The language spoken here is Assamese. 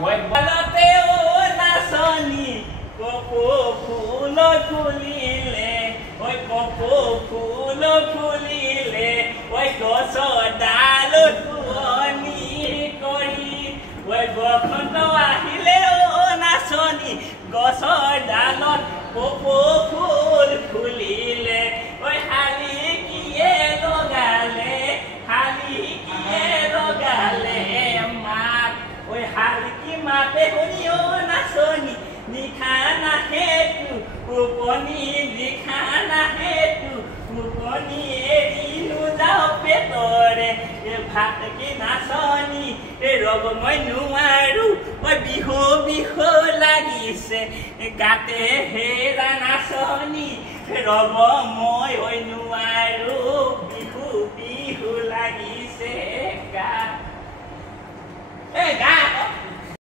ঐ বলতে ও নাচনী কপৌ ফুল ফুলিলে ঐ কপৌ ফুল ফুলিলে ঐ গছৰ ডালত শুৱনি কৰি ঐ বসন্ত আহিলে ও নাচনী গছৰ ডালত কপৌ ফুল ফুলিলে ঐ শালিকিয়ে লগালে মাত ঐ শালিকি মাতে শুনি ও নাচনী নিশা নাহেতু উপনি নিশা নাহেতু উপনি এৰি নোযাওঁ পেটৰে ভাত কি নাচনী ৰ'ব মই নোৱাৰো ঐ বিহু বিহু লাগিছে গাতে হেৰা নাচনী ৰ'ব মই ঐ নোৱাৰো বিহু বিহু লাগিছে গা